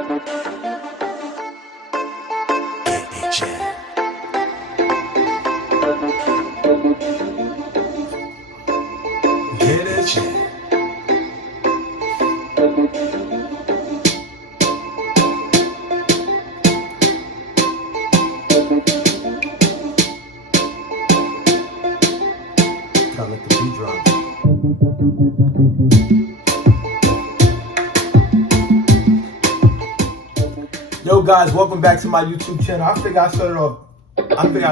Yo guys, welcome back to my YouTube channel. I figured I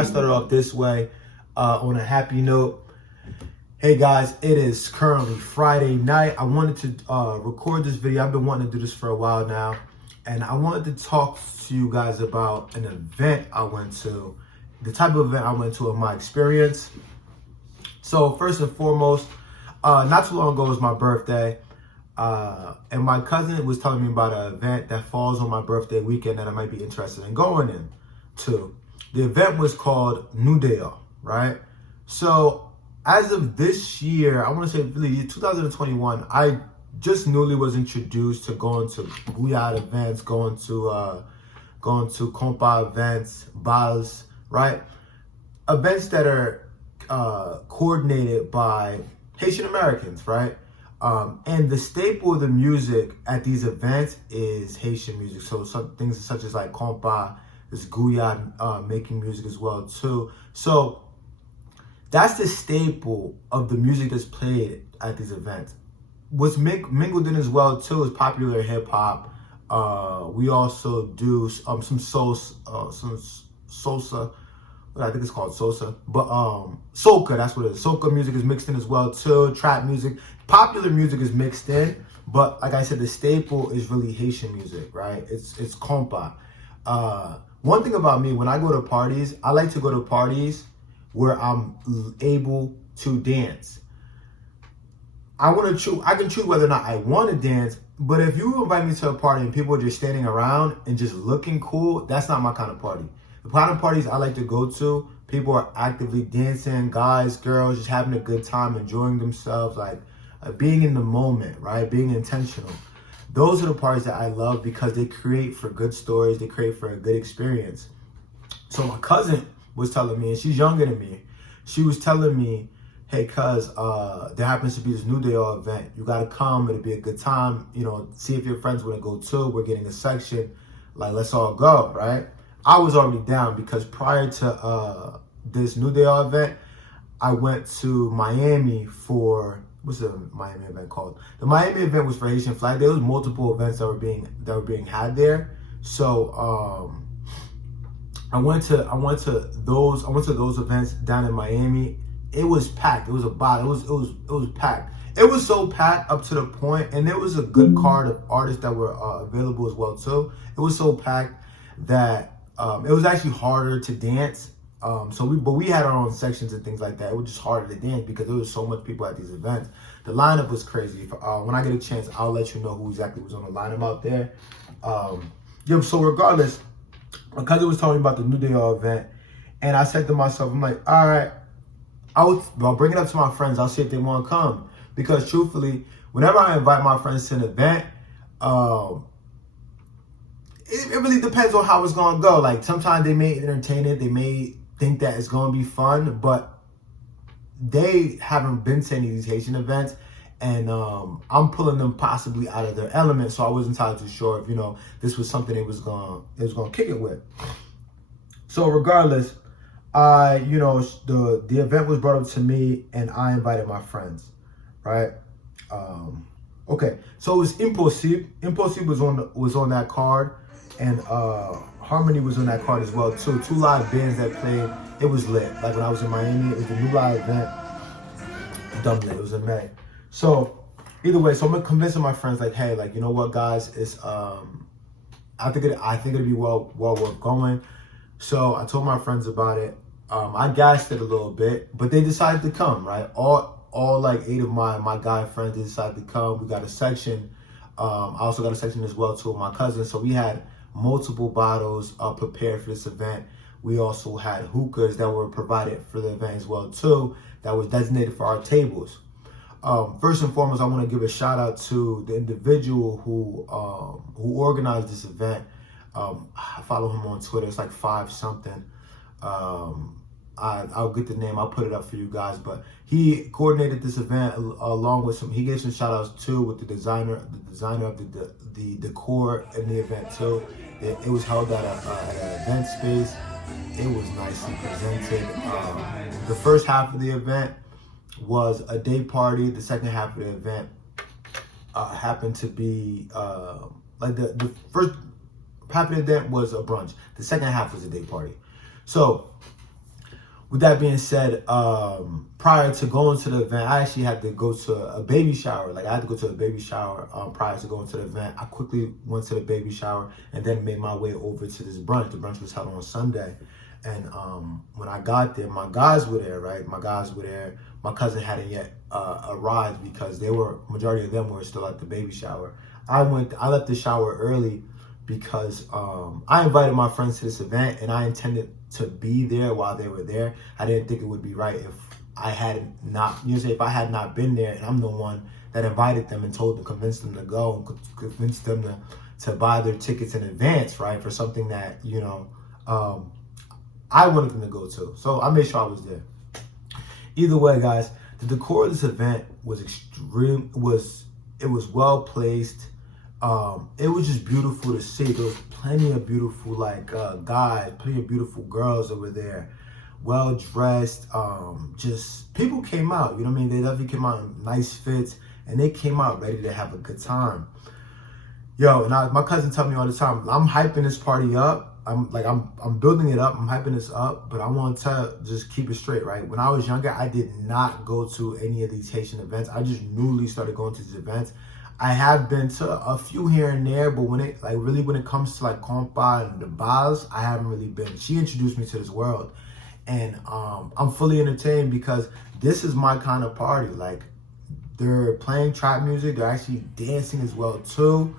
started off this way on a happy note. Hey guys, it is currently Friday night. I wanted to record this video. I've been wanting to do this for a while now, and I wanted to talk to you guys about an event I went to, the type of event I went to and my experience. So first and foremost, not too long ago was my birthday. And my cousin was telling me about an event that falls on my birthday weekend that I might be interested in going to. The event was called Nou Deyo, right? So as of this year, I want to say really 2021, I just newly was introduced to going to Guyad events, going to Kompa events, bals, right? Events that are coordinated by Haitian Americans, right? And the staple of the music at these events is Haitian music. So some things such as like Kompa, this Guyad making music as well too. So that's the staple of the music that's played at these events. What's mingled in as well too is popular hip hop. We also do some salsa. I think it's called Soca, but Soca, that's what it is. Soca music is mixed in as well too. Trap music, popular music is mixed in, but like I said, the staple is really Haitian music, right? It's Kompa. One thing about me, when I go to parties, I like to go to parties where I'm able to dance. I can choose whether or not I want to dance, but if you invite me to a party and people are just standing around and just looking cool, that's not my kind of party. The kind of parties I like to go to, people are actively dancing, guys, girls, just having a good time, enjoying themselves, like being in the moment, right? Being intentional. Those are the parties that I love because they create for good stories, they create for a good experience. So my cousin was telling me, and she's younger than me, she was telling me, hey, cuz, there happens to be this Nou Deyo event. You gotta come, it'll be a good time. You know, see if your friends wanna go too. We're getting a section, like let's all go, right? I was already down because prior to this Nou Deyo event, I went to Miami for, what's the Miami event called? The Miami event was for Haitian Flag. There was multiple events that were being had there. So I went to those events down in Miami. It was packed. It was it was packed. It was so packed up to the point, and there was a good card of artists that were available as well too. It was so packed that it was actually harder to dance. But we had our own sections and things like that. It was just harder to dance because there was so much people at these events. The lineup was crazy. When I get a chance, I'll let you know who exactly was on the lineup out there. Yeah, so regardless, my cousin was talking about the Nou Deyo event, and I said to myself, I'm like, all right, I'll bring it up to my friends. I'll see if they want to come. Because truthfully, whenever I invite my friends to an event, it really depends on how it's going to go. Like, sometimes they may entertain it. They may think that it's going to be fun, but they haven't been to any of these Haitian events, and I'm pulling them possibly out of their element. So I wasn't entirely too sure if, you know, this was something they was going to kick it with. So regardless, the event was brought up to me, and I invited my friends, right? Okay, so it was Impossible. Impossible was on that card. And Harmony was on that card as well too. Two live bands that played. It was lit. Like when I was in Miami, it was the new live event. Dumb lit. It was in May. So either way, so I'm convincing my friends, like, hey, like, you know what, guys, it's I think it'd be well worth going. So I told my friends about it. I gassed it a little bit, but they decided to come. Right, all like 8 of my guy friends, they decided to come. We got a section. I also got a section as well too with my cousin. So we had multiple bottles prepared for this event. We also had hookahs that were provided for the event as well too, that was designated for our tables. First and foremost, I want to give a shout out to the individual who organized this event. I follow him on Twitter. It's like 5 something. I'll get the name. I'll put it up for you guys. But he coordinated this event along with some. He gave some shout outs too with the designer of the decor in the event too. It was held at an event space. It was nicely presented. The first half of the event was a day party. The second half of the event happened to be like the first half of the event was a brunch. The second half was a day party. So with that being said, prior to going to the event, I actually had to go to a baby shower. Like I had to go to a baby shower prior to going to the event. I quickly went to the baby shower and then made my way over to this brunch. The brunch was held on Sunday. And when I got there, my guys were there, right? My guys were there. My cousin hadn't yet arrived because majority of them were still at the baby shower. I left the shower early because I invited my friends to this event and I intended to be there while they were there. I didn't think it would be right if I had not, if I had not been there and I'm the one that invited them and convinced them to go and convinced them to buy their tickets in advance, right? For something that, I wanted them to go to. So I made sure I was there. Either way, guys, the decor of this event was it was well placed. It was just beautiful to see. There was plenty of beautiful guys, plenty of beautiful girls over there, well dressed. Just people came out. You know what I mean? They definitely came out in nice fits, and they came out ready to have a good time. Yo, and my cousin tell me all the time, I'm hyping this party up. I'm building it up. I'm hyping this up, but I want to just keep it straight, right? When I was younger, I did not go to any of these Haitian events. I just newly started going to these events. I have been to a few here and there, but when it comes to like Kompa and the bars, I haven't really been. She introduced me to this world, and I'm fully entertained because this is my kind of party. Like they're playing trap music, they're actually dancing as well too.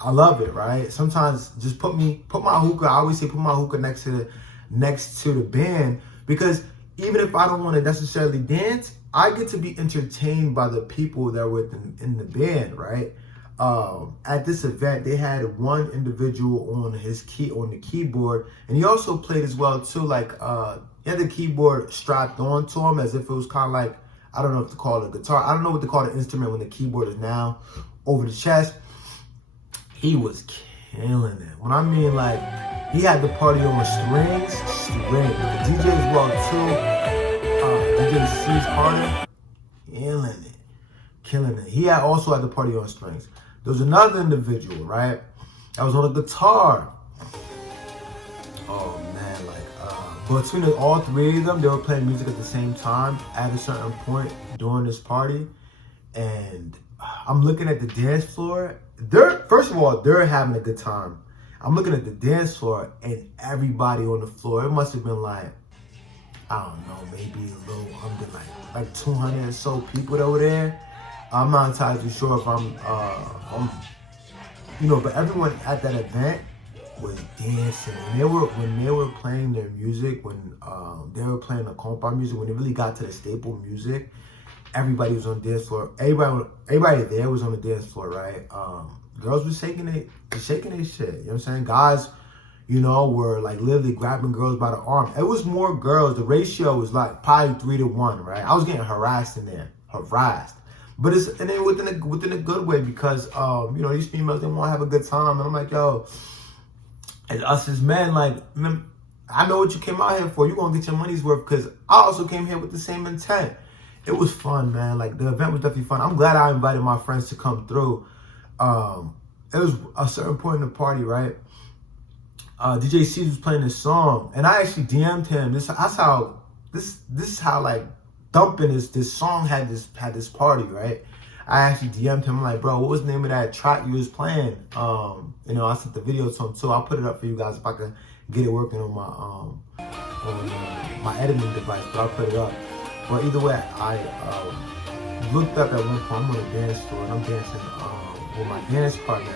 I love it, right? Sometimes just put my hookah. I always say put my hookah next to the band because even if I don't want to necessarily dance, I get to be entertained by the people that were in the band, right? At this event, they had one individual on the keyboard, and he also played as well too. Like he had the keyboard strapped onto him as if it was kind of like, I don't know if to call it a guitar. I don't know what to call the instrument when the keyboard is now over the chest. He was killing it. When I mean like, he had the party on strings. The DJ as well too. DJ C's Harder, killing it. He also had the party on strings. There was another individual, right? That was on the guitar. Oh man, between all three of them, they were playing music at the same time at a certain point during this party, and I'm looking at the dance floor. First of all, they're having a good time. I'm looking at the dance floor and everybody on the floor. It must have been like, I don't know, maybe a little under like 200 or so people that were there. I'm not entirely sure if I'm but everyone at that event was dancing. When they were playing their music, when they were playing the Kompa music, when they really got to the staple music, everybody was on the dance floor. Everybody there was on the dance floor, right? Girls were shaking their shit. You know what I'm saying? Guys, were like literally grabbing girls by the arm. It was more girls. The ratio was like probably 3 to 1, right? I was getting harassed in there, but then within a good way because these females, they want to have a good time, and I'm like, yo, and us as men, like, man, I know what you came out here for. You're gonna get your money's worth because I also came here with the same intent. It was fun, man. Like the event was definitely fun. I'm glad I invited my friends to come through. It was a certain point in the party, right? DJ C was playing this song, and I actually DM'd him. This is how like thumping this song had this party, right? I actually DM'd him. I'm like, bro, what was the name of that track you was playing? I sent the video to him too. I'll put it up for you guys if I can get it working on my editing device, but I'll put it up. But either way, I looked up at one point. I'm on a dance floor and I'm dancing with my dance partner,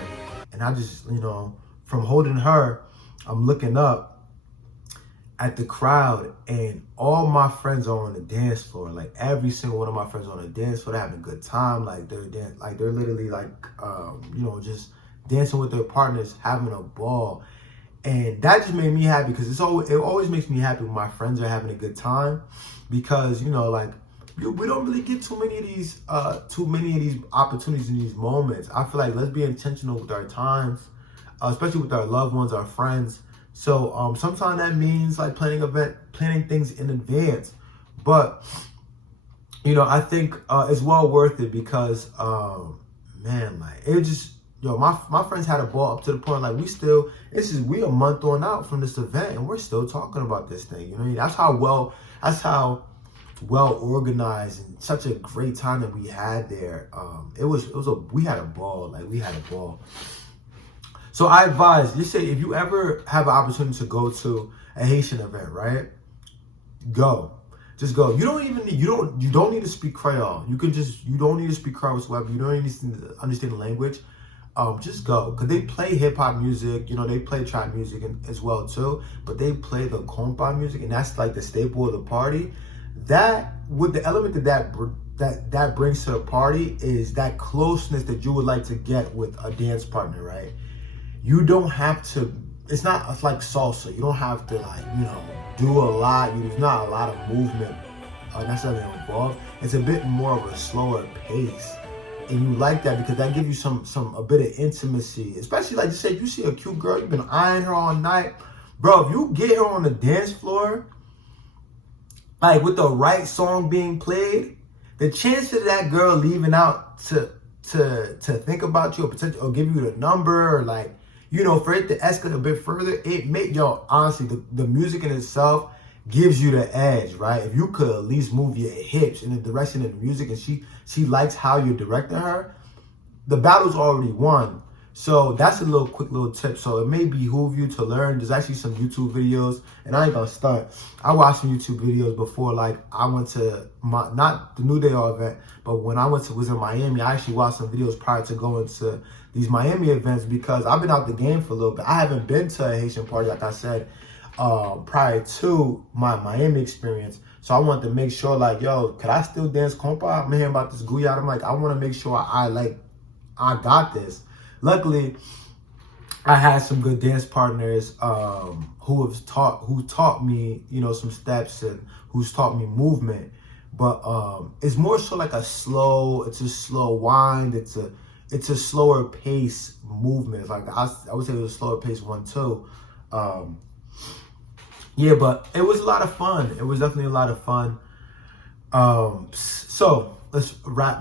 and I just, from holding her, I'm looking up, at the crowd, and all my friends are on the dance floor. Like every single one of my friends are on the dance floor. They're having a good time. Like they're literally like just dancing with their partners, having a ball. And that just made me happy, because it always makes me happy when my friends are having a good time, because we don't really get too many of these opportunities in these moments. I feel like let's be intentional with our times, especially with our loved ones, our friends. So sometimes that means like planning things in advance. But I think it's well worth it, because man, like it just my friends had a ball up to the point like we a month on out from this event and we're still talking about this thing. That's how well organized and such a great time that we had there. We had a ball. Like we had a ball. So I advise, just say, if you ever have an opportunity to go to a Haitian event, right? Go. Just go. You don't need to speak Creole. You don't need to speak Creole whatsoever. You don't need to understand the language. Just go. Because they play hip hop music, they play trap music as well too, but they play the Kompa music, and that's like the staple of the party. That, with the element that brings to the party, is that closeness that you would like to get with a dance partner, right? You don't have to, it's like salsa. You don't have to do a lot. There's not a lot of movement necessarily involved. It's a bit more of a slower pace. And you like that because that gives you a bit of intimacy. Especially like, just say you see a cute girl, you've been eyeing her all night. Bro, if you get her on the dance floor, like with the right song being played, the chances of that girl leaving out to think about you or give you the number, or for it to escalate a bit further, honestly, the music in itself gives you the edge, right? If you could at least move your hips in the direction of the music, and she likes how you're directing her, the battle's already won. So that's a quick little tip. So it may behoove you to learn. There's actually some YouTube videos, and I ain't gonna stunt. I watched some YouTube videos before, I went to not the Nou Deyo event, but when I was in Miami, I actually watched some videos prior to going to these Miami events, because I've been out the game for a little bit. I haven't been to a Haitian party, like I said, prior to my Miami experience. So I wanted to make sure, could I still dance Kompa? I'm hearing about this Guyat. I'm like, I want to make sure I got this. Luckily, I had some good dance partners who taught me, some steps, and who's taught me movement. But it's more so like it's a slow wind. It's a slower pace movement. It's like I would say it was a slower pace one too. Yeah, but it was a lot of fun. It was definitely a lot of fun. So let's wrap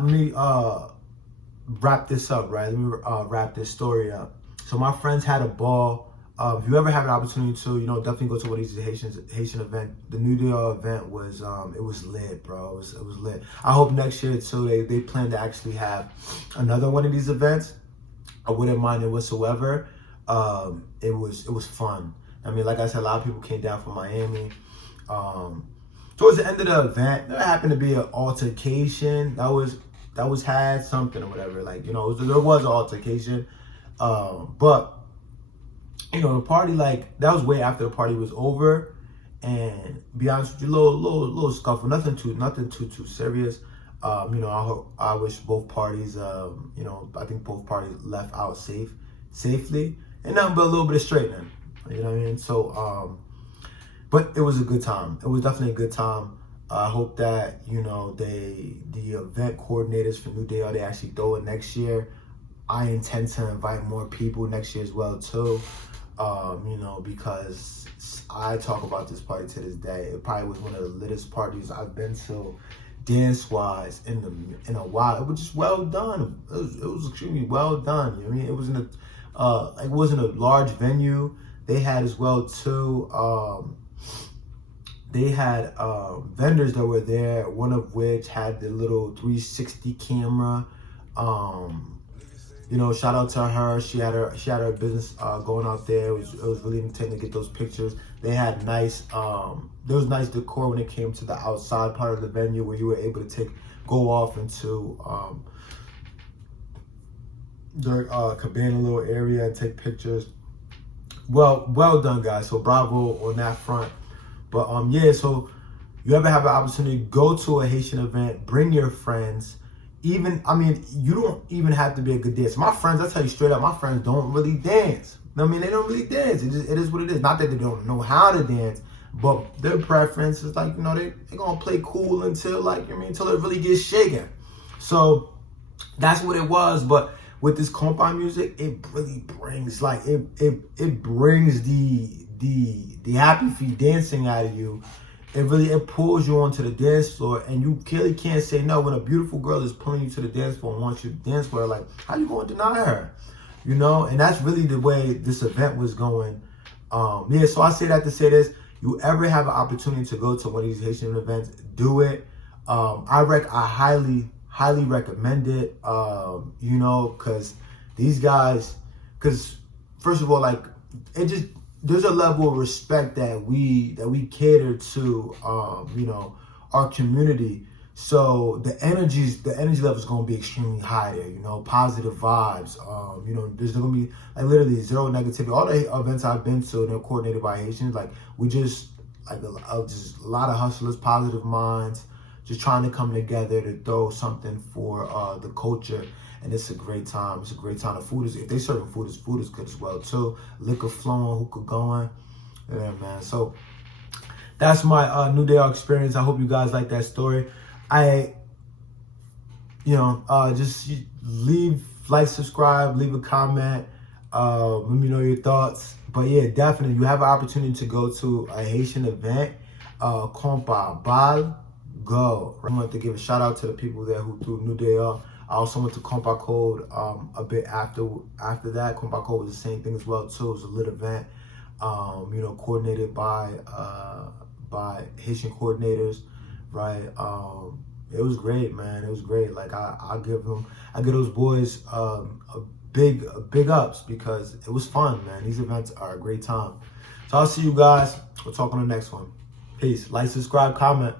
this up, right? Let me wrap this story up. So my friends had a ball. If you ever have an opportunity to, definitely go to one of these Haitian event. The Nou Deyo event was it was lit, bro. It was lit. I hope next year too they plan to actually have another one of these events. I wouldn't mind it whatsoever. It was fun. I mean, like I said, a lot of people came down from Miami. Towards the end of the event, there happened to be an altercation that was had something or whatever. There was an altercation. But the party, that was way after the party was over. And be honest with you, little scuffle, nothing too serious. I wish both parties, I think both parties left out safely, and nothing but a little bit of straightening. You know what I mean? So, but it was a good time. It was definitely a good time. I hope that, the event coordinators for Nou Deyo, they actually throw it next year. I intend to invite more people next year as well too. Because I talk about this party to this day. It probably was one of the littest parties I've been to, dance-wise, in a while. It was just well done. It was extremely well done. You know what I mean? It wasn't a large venue. They had as well too. They had vendors that were there. One of which had the little 360 camera. Shout out to her. She had her business going out there. It was really intense to get those pictures. They had there was nice decor when it came to the outside part of the venue, where you were able to go off into their cabana little area and take pictures. Well done, guys. So bravo on that front. But yeah, so you ever have an opportunity, go to a Haitian event, bring your friends. Even, I mean, you don't even have to be a good dancer. My friends, I tell you straight up, my friends don't really dance. I mean, they don't really dance. It is what it is. Not that they don't know how to dance, but their preference is like, they're going to play cool until, like, until it really gets shaken. So that's what it was. But with this Kompa music, it really brings, like, it brings the happy feet dancing out of you. It pulls you onto the dance floor, and you clearly can't say no when a beautiful girl is pulling you to the dance floor and wants you to dance for her. Like, how you going to deny her? And that's really the way this event was going. Yeah, so I say that to say this: you ever have an opportunity to go to one of these Haitian events, do it. I highly recommend it. Because these guys, first of all, like, there's a level of respect that we cater to, our community. So the energy level is going to be extremely high there, positive vibes. There's going to be, like, literally zero negativity. All the events I've been to, they're coordinated by Haitians. Like, we just, like, just a lot of hustlers, positive minds, just trying to come together to throw something for the culture. And it's a great time. It's a great time. The food is, if they serving food is good as well too. Liquor flowing, hookah going. Yeah, man. So that's my Nou Deyo experience. I hope you guys like that story. Just like, subscribe, leave a comment. Let me know your thoughts. But yeah, definitely, you have an opportunity to go to a Haitian event. Kompa, Bal, go. I want to give a shout out to the people there who threw Nou Deyo. I also went to Kompa Code a bit after that. Kompa Code was the same thing as well too. It was a lit event, coordinated by Haitian coordinators, right? It was great, man. It was great. Like, I give those boys a big ups, because it was fun, man. These events are a great time. So I'll see you guys. We'll talk on the next one. Peace. Like, subscribe, comment.